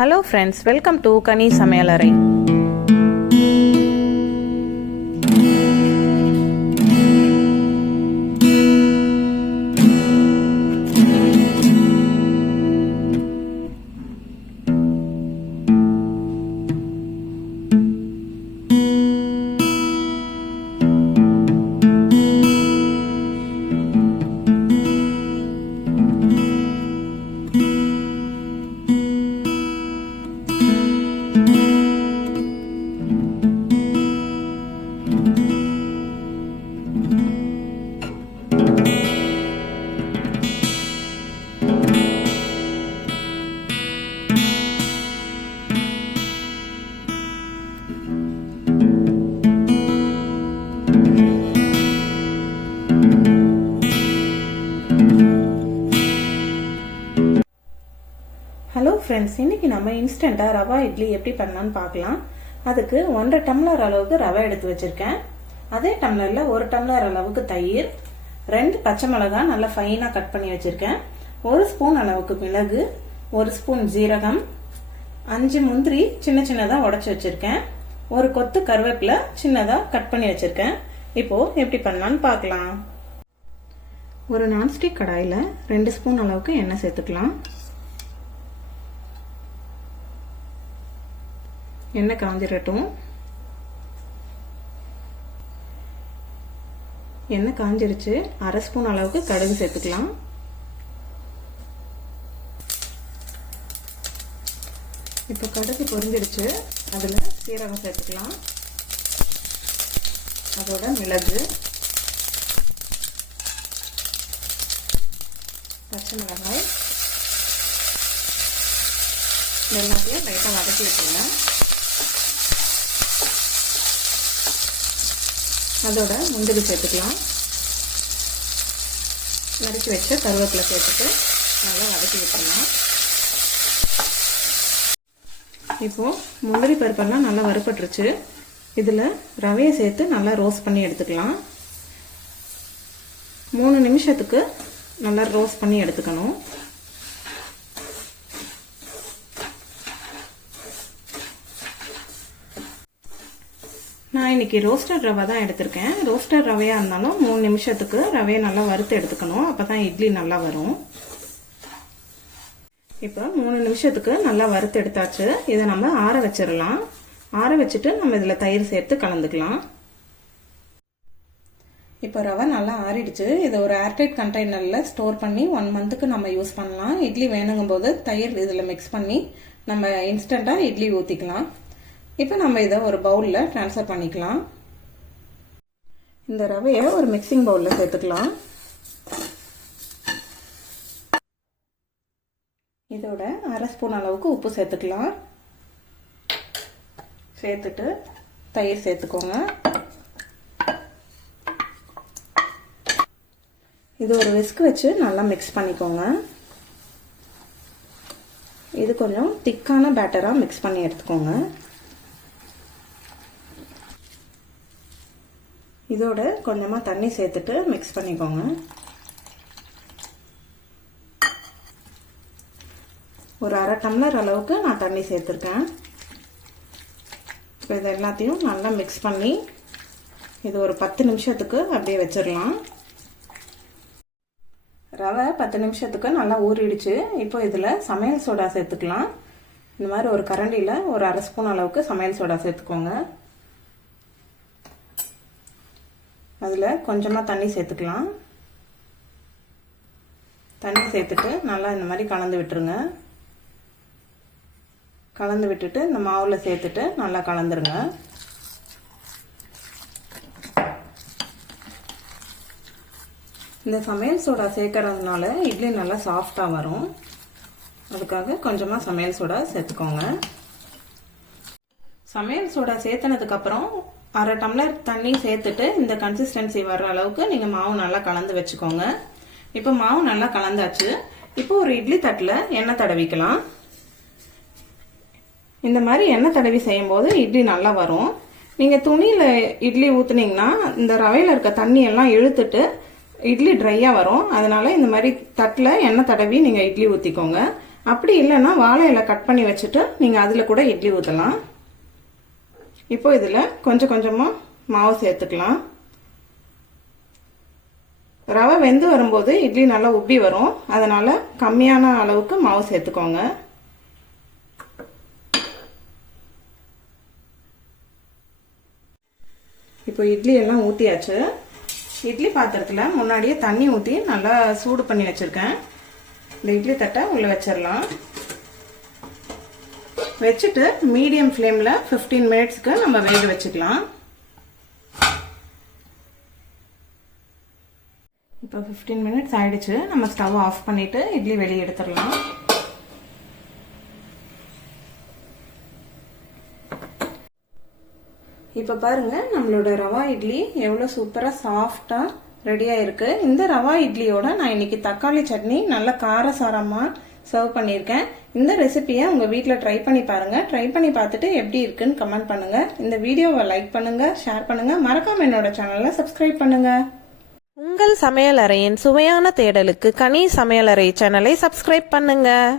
Hello friends welcome to கனி சமையலறை hello friends இன்னைக்கு நம்ம இன்ஸ்டண்ட்டாக ரவா இட்லி எப்படி பண்ணலான்னு பார்க்கலாம். அதுக்கு ஒன்றரை டம்ளர் அளவுக்கு ரவை எடுத்து வச்சிருக்கேன். அதே டம்ளரில் ஒரு டம்ளர் அளவுக்கு தயிர் ரெண்டு பச்சை மிளகா நல்லா ஃபைனாக கட் பண்ணி வச்சிருக்கேன். ஒரு ஸ்பூன் அளவுக்கு மிளகு ஒரு ஸ்பூன் ஜீரகம் அஞ்சு முந்திரி சின்ன சின்னதாக உடச்சி வச்சிருக்கேன். ஒரு கொத்து கருவேப்பிலை சின்னதாக கட் பண்ணி வச்சிருக்கேன். இப்போ எப்படி பண்ணலான்னு பார்க்கலாம். ஒரு நான்ஸ்டிக் கடாயில் ரெண்டு ஸ்பூன் அளவுக்கு எண்ணெய் சேர்த்துக்கலாம். எண்ணெய் காஞ்சிடட்டும் எண்ணெய் காஞ்சிருச்சு. அரை ஸ்பூன் அளவுக்கு கடுகு சேர்த்துக்கலாம். இப்போ கடுகு பொரிஞ்சிருச்சு. அதில் சீரகம் சேர்த்துக்கலாம். அதோட மிளகு. பச்சை மிளகாய். எல்லாத்தையும் லைட்டாக வதக்கி வச்சுருங்க அதோட முந்திரி சேர்த்துக்கலாம். நறுக்கி வச்ச கருவேப்பிலை சேர்த்துட்டு நல்லா வதக்கி விட்டுடலாம். இப்போது முந்திரி பருப்பெல்லாம் நல்லா வறுப்பட்டுருச்சு இதில் ரவையை சேர்த்து நல்லா ரோஸ்ட் பண்ணி எடுத்துக்கலாம். மூணு நிமிஷத்துக்கு நல்லா ரோஸ்ட் பண்ணி எடுத்துக்கணும். நான் இன்னைக்கு ரோஸ்டட் ரவை தான் எடுத்திருக்கேன். ரோஸ்டர் ரவையாக இருந்தாலும் மூணு நிமிஷத்துக்கு ரவையை நல்லா வறுத்து எடுத்துக்கணும். அப்போ தான் இட்லி நல்லா வரும். இப்போ மூணு நிமிஷத்துக்கு நல்லா வறுத்து எடுத்தாச்சு. இதை நம்ம ஆற வச்சிடலாம். ஆற வச்சுட்டு நம்ம இதில் தயிர் சேர்த்து கலந்துக்கலாம். இப்போ ரவை நல்லா ஆறிடுச்சு. இதை ஒரு ஏர்டைட் கண்டெய்னரில் ஸ்டோர் பண்ணி ஒன் மந்த்துக்கு நம்ம யூஸ் பண்ணலாம். இட்லி வேணுங்கும் போது தயிர் இதில் மிக்ஸ் பண்ணி நம்ம இன்ஸ்டண்ட்டாக இட்லி ஊற்றிக்கலாம் இப்போ நம்ம இதை ஒரு பவுலில் ட்ரான்ஸ்ஃபர் பண்ணிக்கலாம். இந்த ரவையை ஒரு மிக்சிங் பவுலில் சேர்த்துக்கலாம். இதோட அரை ஸ்பூன் அளவுக்கு உப்பு சேர்த்துக்கலாம். சேர்த்துட்டு தயிர் சேர்த்துக்கோங்க. இது ஒரு விஸ்க் வச்சு நல்லா மிக்ஸ் பண்ணிக்கோங்க. இது கொஞ்சம் திக்கான பேட்டராக மிக்ஸ் பண்ணி எடுத்துக்கோங்க. இதோட கொஞ்சமாக தண்ணி சேர்த்துட்டு மிக்ஸ் பண்ணிக்கோங்க. ஒரு அரை டம்ளர் அளவுக்கு நான் தண்ணி சேர்த்துருக்கேன். இப்போ இது எல்லாத்தையும் நல்லா மிக்ஸ் பண்ணி இது ஒரு பத்து நிமிஷத்துக்கு அப்படியே வச்சிடலாம். ரவை பத்து நிமிஷத்துக்கு நல்லா ஊறிடுச்சு. இப்போ இதில் சமையல் சோடா சேர்த்துக்கலாம். இந்த மாதிரி ஒரு கரண்டியில் ஒரு அரை ஸ்பூன் அளவுக்கு சமையல் சோடா சேர்த்துக்கோங்க. அதில் கொஞ்சமாக தண்ணி சேர்த்துக்கலாம். தண்ணி சேர்த்துட்டு நல்லா இந்த மாதிரி கலந்து விட்டுருங்க. கலந்து விட்டுட்டு இந்த மாவில் சேர்த்துட்டு நல்லா கலந்துருங்க. இந்த சமையல் சோடா சேர்க்கறதுனால இட்லி நல்லா சாஃப்டாக வரும். அதுக்காக கொஞ்சமாக சமையல் சோடா சேர்த்துக்கோங்க. சமையல் சோடா சேர்த்துனதுக்கப்புறம் அரை டம்ளர் தண்ணி சேர்த்துட்டு இந்த கன்சிஸ்டன்சி வர்ற அளவுக்கு நீங்கள் மாவு நல்லா கலந்து வச்சுக்கோங்க. இப்போ மாவு நல்லா கலந்தாச்சு. இப்போ ஒரு இட்லி தட்டில் எண்ணெய் தடவிக்கலாம். இந்த மாதிரி எண்ணெய் தடவி செய்யும்போது இட்லி நல்லா வரும். நீங்கள் துணியில் இட்லி ஊற்றுனீங்கன்னா இந்த ரவையில் இருக்க தண்ணி எல்லாம் இழுத்துட்டு இட்லி ட்ரையாக வரும். அதனால இந்த மாதிரி தட்டில் எண்ணெய் தடவி நீங்கள் இட்லி ஊற்றிக்கோங்க அப்படி இல்லைன்னா வாழை இலை கட் பண்ணி வச்சுட்டு நீங்கள் அதில் கூட இட்லி ஊற்றலாம் இப்போ இதில் கொஞ்சம் கொஞ்சமாக மாவு சேர்த்துக்கலாம். ரவை வெந்து வரும்போது இட்லி நல்லா உப்பி வரும். அதனால் கம்மியான அளவுக்கு மாவு சேர்த்துக்கோங்க. இப்போ இட்லி எல்லாம் ஊற்றியாச்சு இட்லி பாத்திரத்தில் முன்னாடியே தண்ணி ஊற்றி நல்லா சூடு பண்ணி வச்சுருக்கேன். இந்த இட்லி தட்டை உள்ளே வச்சிடலாம். வச்சுட்டு மீடியம் ஃப்ளேமில் ஃபிஃப்டீன் மினிட்ஸ்க்கு நம்ம வேக வச்சுக்கலாம். இப்போ ஃபிஃப்டீன் மினிட்ஸ் ஆயிடுச்சு. நம்ம ஸ்டவ் ஆஃப் பண்ணிவிட்டு இட்லி வெளியே எடுத்துடலாம். இப்போ பாருங்க நம்மளோட ரவா இட்லி எவ்வளோ சூப்பராக சாஃப்டாக ரெடியாக இருக்கு இந்த ரவா இட்லியோட நான் இன்னைக்கு தக்காளி சட்னி நல்ல காரசாரமாக சர்வ் பண்ணியிருக்கேன். இந்த ரெசிபியை உங்கள் வீட்டில் ட்ரை பண்ணி பாருங்கள் ட்ரை பண்ணி பார்த்துட்டு எப்படி இருக்குன்னு கமெண்ட் பண்ணுங்கள் இந்த வீடியோவை லைக் பண்ணுங்கள் ஷேர் பண்ணுங்கள் மறக்காமல் என்னோட சேனலை சப்ஸ்கிரைப் பண்ணுங்கள் உங்கள் சமையலறையின் சுவையான தேடலுக்கு கனி சமையலறை சேனலை சப்ஸ்கிரைப் பண்ணுங்கள்